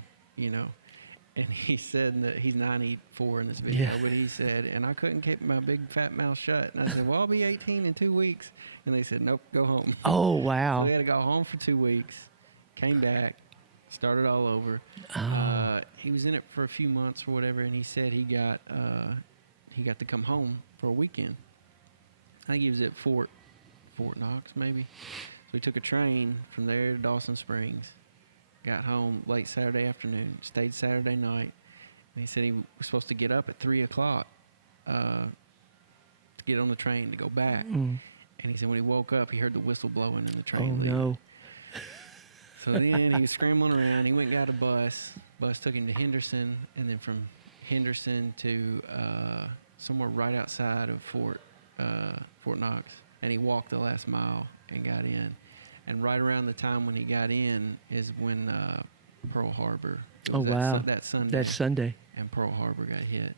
And he said that he's 94 in this video, but he said, and I couldn't keep my big fat mouth shut. And I said, well, I'll be 18 in 2 weeks. And they said, nope, go home. Oh, wow. So we had to go home for 2 weeks, came back, started all over. He was in it for a few months or whatever, and he said he got to come home for a weekend. I think he was at Fort Knox, maybe. So he took a train from there to Dawson Springs. Got home late Saturday afternoon, stayed Saturday night, and he said he was supposed to get up at 3 o'clock to get on the train to go back. And he said when he woke up, he heard the whistle blowing in the train. Oh, no. So then he was scrambling around. He went and got a bus. Bus took him to Henderson, and then from Henderson to somewhere right outside of Fort Knox. And he walked the last mile and got in. And right around the time when he got in is when Pearl Harbor. Oh, wow. That Sunday. That Sunday. And Pearl Harbor got hit.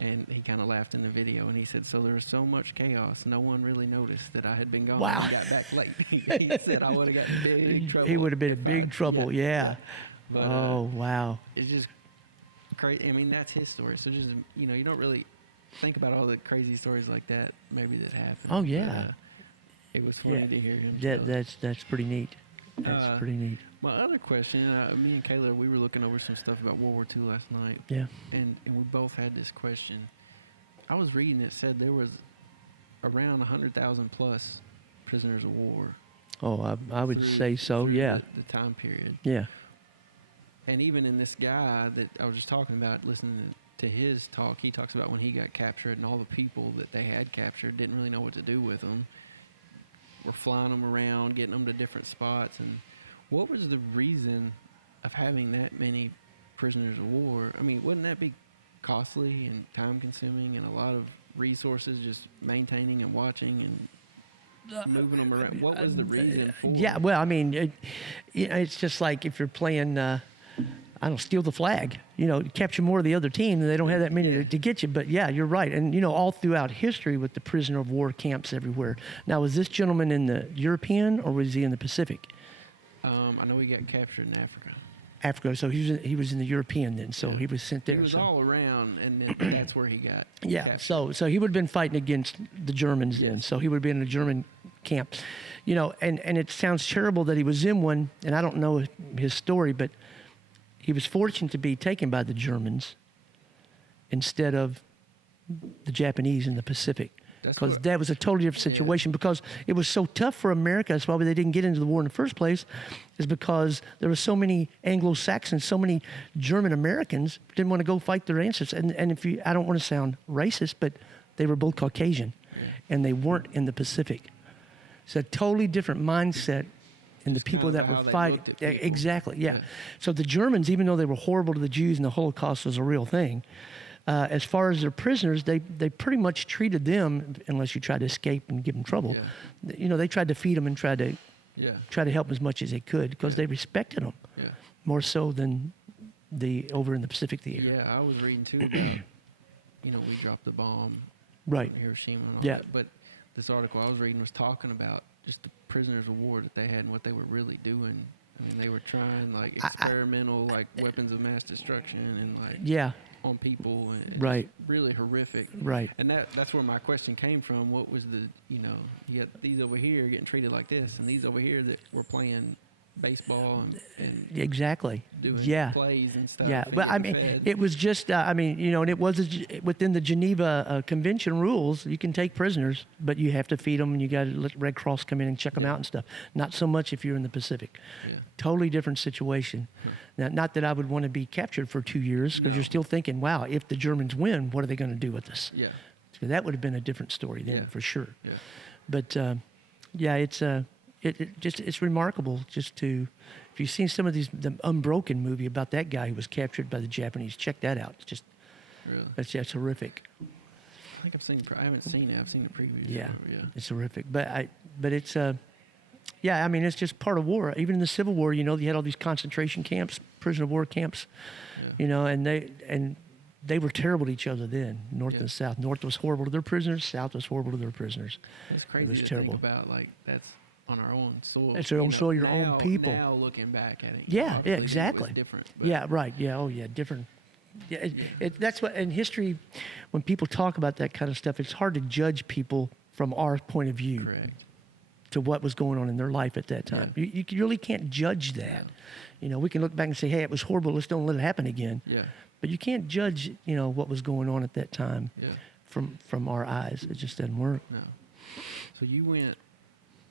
And he kind of laughed in the video, and he said, so there was so much chaos, no one really noticed that I had been gone. Wow. And got back late. He said I would have got in big trouble. He would have been in big trouble, yeah. But, wow. It's just crazy. I mean, that's his story. So just, you don't really think about all the crazy stories like that maybe that happen. Oh, yeah. But, it was funny to hear him. That's pretty neat. That's pretty neat. My other question, me and Kayla, we were looking over some stuff about World War II last night. Yeah. And we both had this question. I was reading it said there was around 100,000 plus prisoners of war. Oh, I would say so, yeah. The time period. Yeah. And even in this guy that I was just talking about, listening to his talk, he talks about when he got captured and all the people that they had captured didn't really know what to do with them. We're flying them around, getting them to different spots. And what was the reason of having that many prisoners of war? I mean, wouldn't that be costly and time-consuming and a lot of resources just maintaining and watching and moving them around? What was the reason for it? Yeah, well, I mean, it's just like if you're playing, steal the flag. Capture more of the other team, and they don't have that many to get you. But, yeah, you're right. And, all throughout history with the prisoner of war camps everywhere. Now, was this gentleman in the European or was he in the Pacific? I know he got captured in Africa. Africa, so he was in the European then, so he was sent there. He was all around, and then that's where he got captured. So he would have been fighting against the Germans then, so he would have been in a German camp. And it sounds terrible that he was in one, and I don't know his story, but he was fortunate to be taken by the Germans instead of the Japanese in the Pacific. Because that was a totally different situation because it was so tough for America. That's why they didn't get into the war in the first place, is because there were so many Anglo-Saxons, so many German Americans didn't want to go fight their ancestors. And I don't want to sound racist, but they were both Caucasian, and they weren't in the Pacific. It's a totally different mindset in the people that were fighting. Exactly, yeah. So the Germans, even though they were horrible to the Jews and the Holocaust was a real thing, as far as their prisoners, they pretty much treated them, unless you tried to escape and give them trouble. Yeah. They tried to feed them and try to help them as much as they could because they respected them more so than over in the Pacific theater. Yeah, I was reading too about, we dropped the bomb in Hiroshima and all that. But this article I was reading was talking about just the prisoners of war that they had and what they were really doing. I mean, they were trying experimental weapons of mass destruction and on people and really horrific. Right. And that's where my question came from. What was the you got these over here getting treated like this and these over here that were playing baseball and Exactly. doing Yeah. plays and stuff. Yeah, and but I getting mean, fed. it was just, I mean, and it was within the Geneva Convention rules. You can take prisoners, but you have to feed them, and you got to let Red Cross come in and check them Yeah. out and stuff. Not so much if you're in the Pacific. Yeah. Totally different situation. Now, not that I would want to be captured for 2 years, because No. you're still thinking, wow, if the Germans win, what are they going to do with us? Yeah. So that would have been a different story then, Yeah. for sure. Yeah. But yeah, it's remarkable just to, if you've seen some of the Unbroken movie about that guy who was captured by the Japanese, check that out. It's just Really. that's horrific. I think I haven't seen it. I've seen the previews. Yeah, Yeah. it's horrific. But it's yeah, I mean, it's just part of war. Even in the Civil War, you had all these concentration camps, prisoner of war camps, Yeah. and they were terrible to each other then, North Yeah. and South. North was horrible to their prisoners. South was horrible to their prisoners. It's crazy was to terrible. think about. Like that's on our own soil. That's our own soil, your own now- people. Now looking back at it. Yeah, obviously yeah, it was exactly. different. But Yeah, right. Yeah, oh yeah, different. Yeah, that's what in history, when people talk about that kind of stuff, it's hard to judge people from our point of view Correct. to what was going on in their life at that time. Yeah. You really can't judge that. We can look back and say, hey, it was horrible. Let's don't let it happen again. Yeah. But you can't judge, what was going on at that time Yeah. from our eyes. It just doesn't work. No. So you went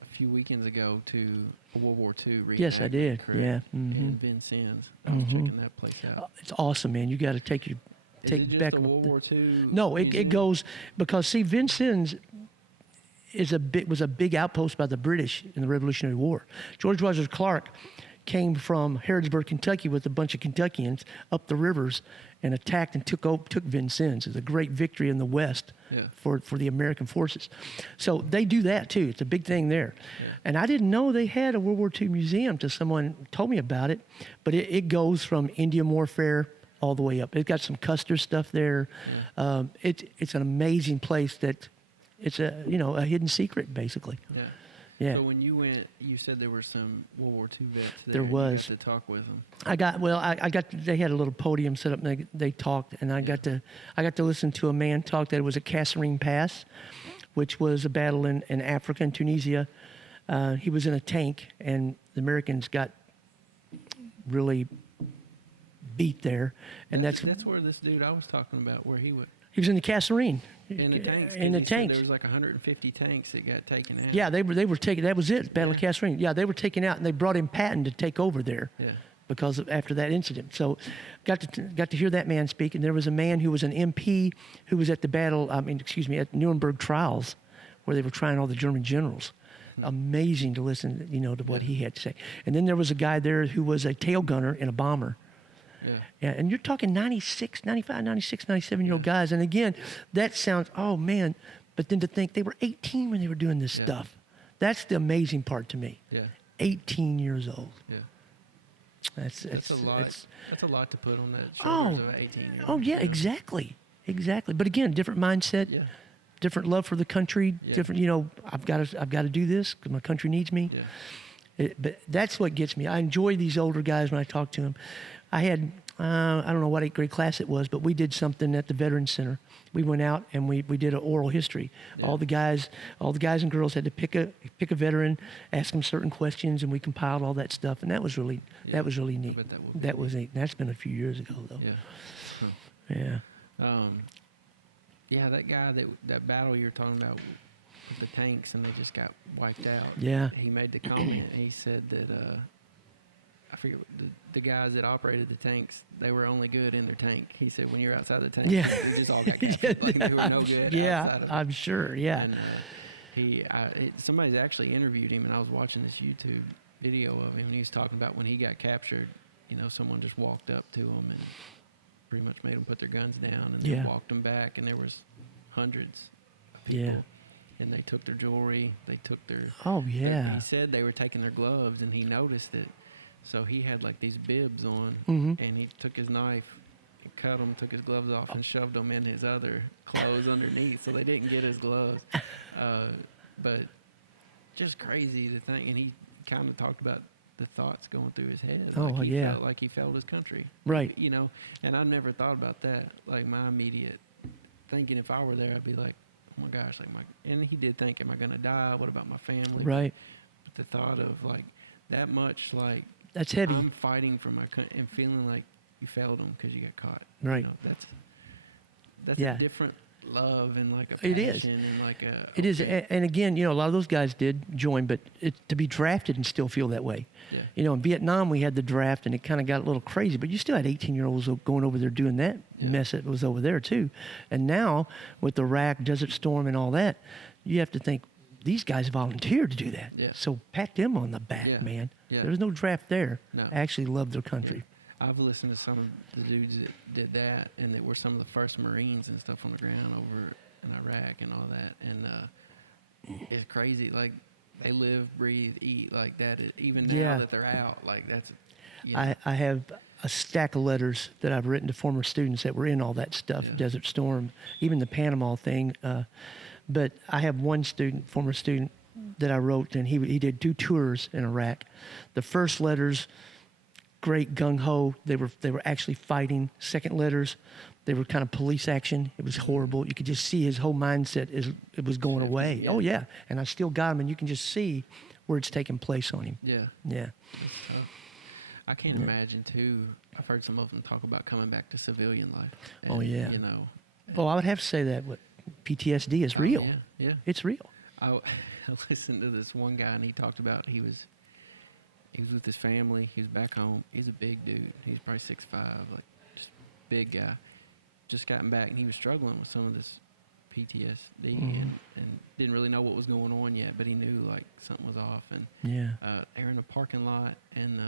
a few weekends ago to a World War II reenactment. Yes, I did. Correct? Yeah. In Vincennes. I was checking that place out. It's awesome, man. You got to take Is it just back. a World War II? No, it museum? goes because see, Vincennes was a big outpost by the British in the Revolutionary War. George Rogers Clark came from Harrodsburg, Kentucky, with a bunch of Kentuckians up the rivers and attacked and took Vincennes. It was a great victory in the West Yeah. for the American forces. So they do that too. It's a big thing there. Yeah. And I didn't know they had a World War II museum till someone told me about it. But it goes from Indian warfare all the way up. It's got some Custer stuff there. It's an amazing place that it's a hidden secret basically. Yeah. Yeah. So when you went, you said there were some World War II vets there. There and was. You got to talk with them. They had a little podium set up and they talked, and I got to listen to a man talk that it was at Kasserine Pass, which was a battle in Africa and Tunisia. He was in a tank, and the Americans got really beat there, and that's where this dude I was talking about, where he he was in the Kasserine. in the tanks. In the 'cause he said tanks. there was like 150 tanks that got taken out. Yeah, they were taken. That was it. Battle of Kasserine. Yeah, they were taken out, and they brought in Patton to take over there. Yeah. Because after that incident, so got to hear that man speak, and there was a man who was an MP who was at the at Nuremberg trials, where they were trying all the German generals. Amazing to listen, to what he had to say. And then there was a guy there who was a tail gunner in a bomber. Yeah. Yeah, and you're talking 96, 95, 96, 97-year-old guys. And again, that sounds, oh, man. But then to think they were 18 when they were doing this Yeah. stuff. That's the amazing part to me. Yeah. 18 years old. Yeah. That's That's a lot. it's- That's a lot to put on that Oh, shoulders of an 18-year-old. oh, yeah, exactly. Exactly. But again, different mindset, Yeah. different love for the country, Yeah. different, I've got to do this because my country needs me. Yeah. But that's what gets me. I enjoy these older guys when I talk to them. I had, I don't know what 8th grade class it was, but we did something at the Veterans Center. We went out and we did an oral history. Yeah. All the guys and girls had to pick a veteran, ask them certain questions, and we compiled all that stuff. And that was really Yeah. neat. bet that would be That was neat. That's been a few years ago though. Yeah. Yeah. Yeah, that guy that battle you're talking about with the tanks and they just got wiped out. Yeah. He made the comment. He said that I forget the guys that operated the tanks. They were only good in their tank. He said when you're outside the tank, Yeah. they just all got captured. Like they were no good. Yeah, outside of it. I'm sure. Yeah. And somebody's actually interviewed him, and I was watching this YouTube video of him, and he was talking about when he got captured. Someone just walked up to him and pretty much made them put their guns down, and Yeah. they walked them back, and there was hundreds of people. Yeah. And they took their jewelry. They took their. Oh He yeah. said they were taking their gloves, and he noticed it. So he had like these bibs on, Mhm. and he took his knife, and cut them, took his gloves off, and shoved them in his other clothes underneath, so they didn't get his gloves. But just crazy to think, and he kind of talked about the thoughts going through his head. Oh, like he yeah. felt like he failed his country. Right. And I never thought about that. Like my immediate thinking, if I were there, I'd be like, oh my gosh, and he did think, am I going to die? What about my family? Right. But the thought of like that much like That's heavy. I'm fighting for my country and feeling like you failed them because you got caught. Right. You know, that's Yeah. a different love and like a It passion is. and like a. It is, and again, a lot of those guys did join, but to be drafted and still feel that way. Yeah. In Vietnam, we had the draft, and it kind of got a little crazy, but you still had 18-year-olds going over there doing that mess that was over there, too. And now, with Iraq, Desert Storm, and all that, you have to think, these guys volunteered to do that. Yeah. So pat them on the back, Yeah. man. Yeah. There's no draft there. No. Actually love their country. I've listened to some of the dudes that did that, and they were some of the first Marines and stuff on the ground over in Iraq and all that. And it's crazy. Like, they live, breathe, eat like that. Even now that they're out, like that's. I have a stack of letters that I've written to former students that were in all that stuff, Desert Storm, even the Panama thing. But I have one former student, that I wrote, and he did 2 tours in Iraq. The first letters, great gung-ho. They were actually fighting. Second letters, they were kind of police action. It was horrible. You could just see his whole mindset it was going away. Yeah. Oh, yeah. And I still got him, and you can just see where it's taking place on him. Yeah. Yeah. It's tough. I can't imagine, too. I've heard some of them talk about coming back to civilian life. And, Oh, yeah. You know. Well, I would have to say that PTSD is real. Yeah. It's real. I listened to this one guy, and he talked about he was with his family. He was back home. He's a big dude. He's probably 6'5", like just big guy. Just gotten back, and he was struggling with some of this PTSD and didn't really know what was going on yet, but he knew like something was off. And they were in a parking lot, and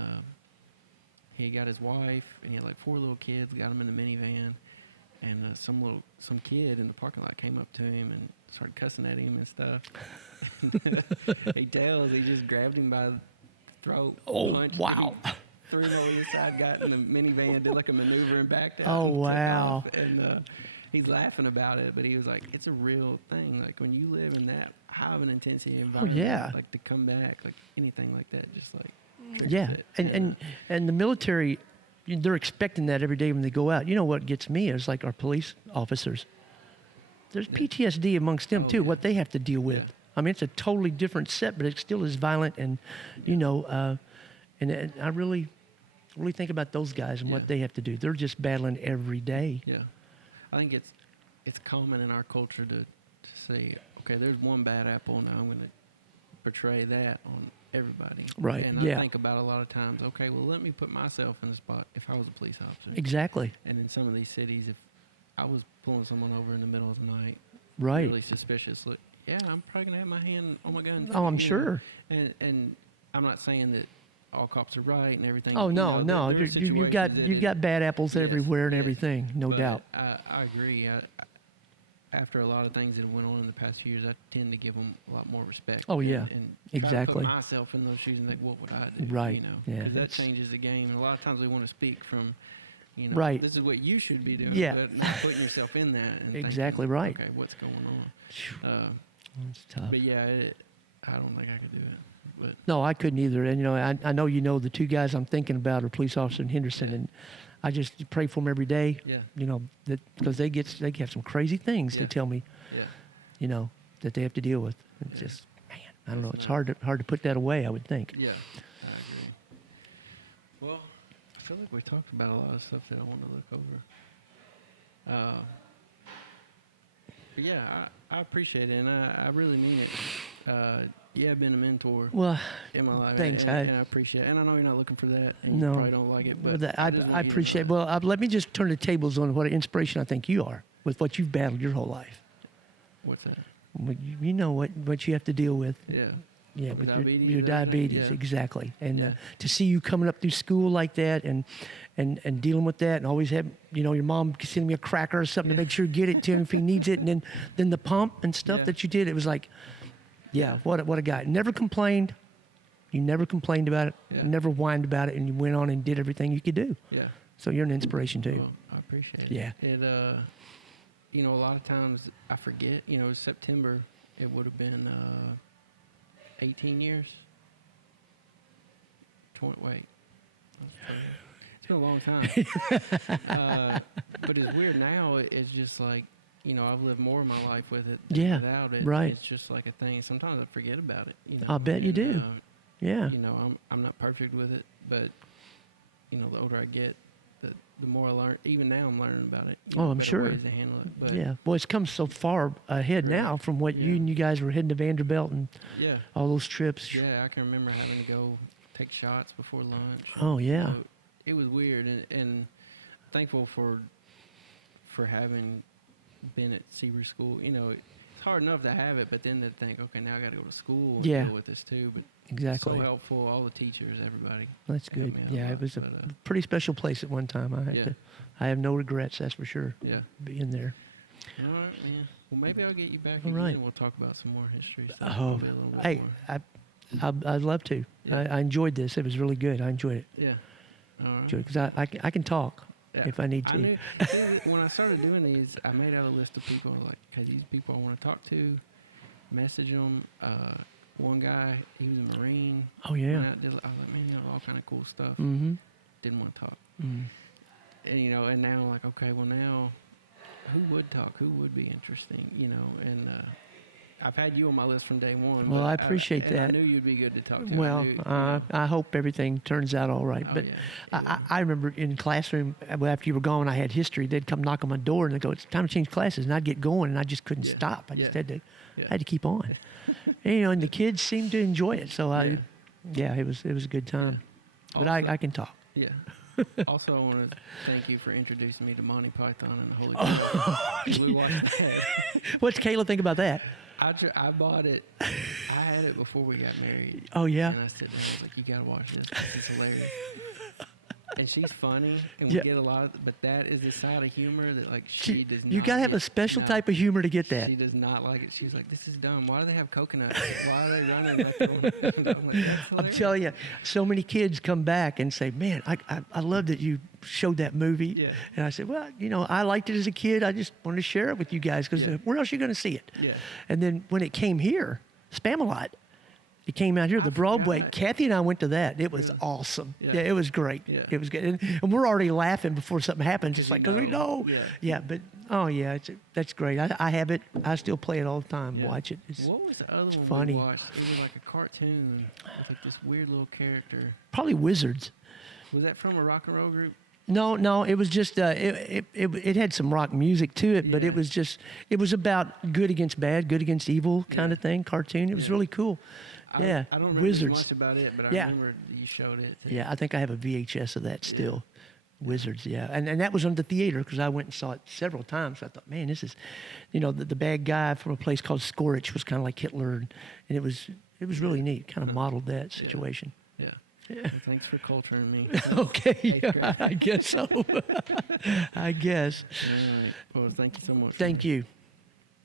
he got his wife, and he had like 4 little kids. Got them in the minivan, and some kid in the parking lot came up to him and started cussing at him and stuff. He just grabbed him by the throat. Oh, punched wow. him, threw him over the side, got in the minivan, did like a maneuver and backed out. Oh, and took wow. off. And he's laughing about it, but he was like, it's a real thing. Like when you live in that high of an intensity environment, like to come back, like anything like that, just like yeah. it. And the military, they're expecting that every day when they go out. You know what gets me is like our police officers. There's PTSD amongst them too. What they have to deal with. Yeah. I mean, it's a totally different set, but it still is violent. And and I really think about those guys and what they have to do. They're just battling every day. Yeah, I think it's common in our culture to say, okay, there's one bad apple, now I'm going to portray that on everybody. Right. And I think about a lot of times, okay, well, let me put myself in the spot if I was a police officer. Exactly. And in some of these cities, if I was pulling someone over in the middle of the night, right, really suspicious, look, yeah, I'm probably going to have my hand on my gun. Oh, I'm sure. And I'm not saying that all cops are right and everything. Oh, no. There are You've got bad apples everywhere and everything, no doubt. I agree. After a lot of things that have went on in the past few years, I tend to give them a lot more respect. Oh, yeah. And Exactly. try to put myself in those shoes and think, what would I do? Right. You know, Yeah. 'cause that changes the game. And a lot of times we want to speak from, right. This is what you should be doing. Yeah. But not putting yourself in that. And Exactly thinking, right. Okay, what's going on? It's tough. But yeah, I don't think I could do it. But No, I couldn't either. And I know the 2 guys I'm thinking about are police officer in Henderson, and I just pray for them every day. Yeah. That because they have some crazy things to tell me. Yeah. That they have to deal with. It's just, man, I don't know. It's hard to put that away, I would think. Yeah, I agree. Well, I feel like we talked about a lot of stuff that I want to look over. But yeah, I appreciate it, and I really mean it. You have been a mentor in my life. Thanks. And I appreciate it. And I know you're not looking for that, and No. you probably don't like it, but I appreciate. Well, let me just turn the tables on what an inspiration I think you are with what you've battled your whole life. What's that? You know what you have to deal with. Yeah. Yeah, With with diabetes your and everything? diabetes, Yeah. exactly. And Yeah. to see you coming up through school like that and dealing with that, and always have your mom sending me a cracker or something to make sure get it to him if he needs it, and then the pump and stuff that you did, it was like, what a guy. Never complained. You never complained about it. Yeah. Never whined about it, and you went on and did everything you could do. Yeah. So you're an inspiration too. Well, I appreciate it. Yeah. It, a lot of times I forget, September, it would have been 18 years. It's been a long time. But it's weird now. It's just like, I've lived more of my life with it than without it. Right. It's just like a thing. Sometimes I forget about it. I bet you do. Yeah. You know, I'm not perfect with it, but you know, the older I get, the more I learn. Even now, I'm learning about it. You know, I'm better sure. ways to handle it. But Yeah. Well, it's come so far ahead Right. now from what you Yeah. and you guys were heading to Vanderbilt and yeah, all those trips. yeah, I can remember having to go take shots before lunch. Oh, yeah. So it was weird, and thankful for having been at Seaver School. You know, it's hard enough to have it, but then to think, okay, now I got to go to school and Yeah. deal with this too. But Exactly. so helpful, all the teachers, everybody. That's It helped good. me out a Yeah, lot, it was a but, pretty special place at one time. Yeah. I have no regrets, that's for sure, yeah. being there. All right, man. Well, maybe I'll get you back All again. right. And we'll talk about some more history stuff. Oh, Maybe a little bit hey, more. I'd love to. Yeah. I enjoyed this. It was really good. I enjoyed it. Yeah. All right. Because I can talk Yeah. if I need to. knew, when I started doing these, I made out a list of people like, okay, these people I want to talk to, message them. One guy, he was a Marine. Oh, yeah. I was like, man, you know, all kind of cool stuff. Mm-hmm. Didn't want to talk. Mm. And, you know, and now I'm like, okay, well now, who would talk? Who would be interesting? You know, and I've had you on my list from day one. Well, but I appreciate and that. I knew you'd be good to talk to. Well, I knew, you know. I hope everything turns out all right. Oh, But yeah. I remember in classroom, after you were gone, I had history. They'd come knock on my door and they'd go, it's time to change classes. And I'd get going and I just couldn't Yeah. stop. I just Yeah. had to keep on. And, you know, and the kids seemed to enjoy it. So it was a good time. But Also- I can talk. Yeah. Also, I want to thank you for introducing me to Monty Python and the Holy Grail. We watched that. What's Kayla think about that? I bought it. I had it before we got married. Oh, yeah. And I said to her, I was like, you got to watch this. This is hilarious. And she's funny, and Yeah. we get a lot of, but that is a side of humor that, like, she does not. You got to have a get. special No. type of humor to get that. She does not like it. She's like, this is dumb. Why do they have coconuts? Why are they running like that? I'm like, that's I'm hilarious. telling you, so many kids come back and say, man, I love that you showed that movie. Yeah. And I said, well, you know, I liked it as a kid. I just wanted to share it with you guys because Yeah. where else are you going to see it? Yeah. And then when it came here, Spamalot, it came out here, the Broadway. forgot. Kathy and I went to that. It was Yeah. awesome. Yeah. Yeah, it was great. Yeah. It was good. And we're already laughing before something happens. It's 'Cause like, you because we know. know. Yeah. Yeah, but, oh, yeah, that's great. I have it. I still play it all the time, Yeah. watch it. It's What was the other one funny. we watched? It was like a cartoon with like this weird little character. probably Wizards. Was that from a rock and roll group? No, it was just it had some rock music to it, but Yeah. it was about good against bad, good against evil kind Yeah. of thing. Cartoon. It was Yeah. really cool. Yeah, I don't remember Wizards. much about it, but I Yeah. remember you showed it. Yeah, I think I have a VHS of that still. Wizards, yeah, and that was on the theater because I went and saw it several times. I thought, man, this is, you know, the bad guy from a place called Scorich was kind of like Hitler, and it was really neat. Kind of modeled that situation. Yeah. Yeah. Well, thanks for culturing me. Okay, Eighth grade. I guess so. I guess. All right. Well, thank you so much. Thank you.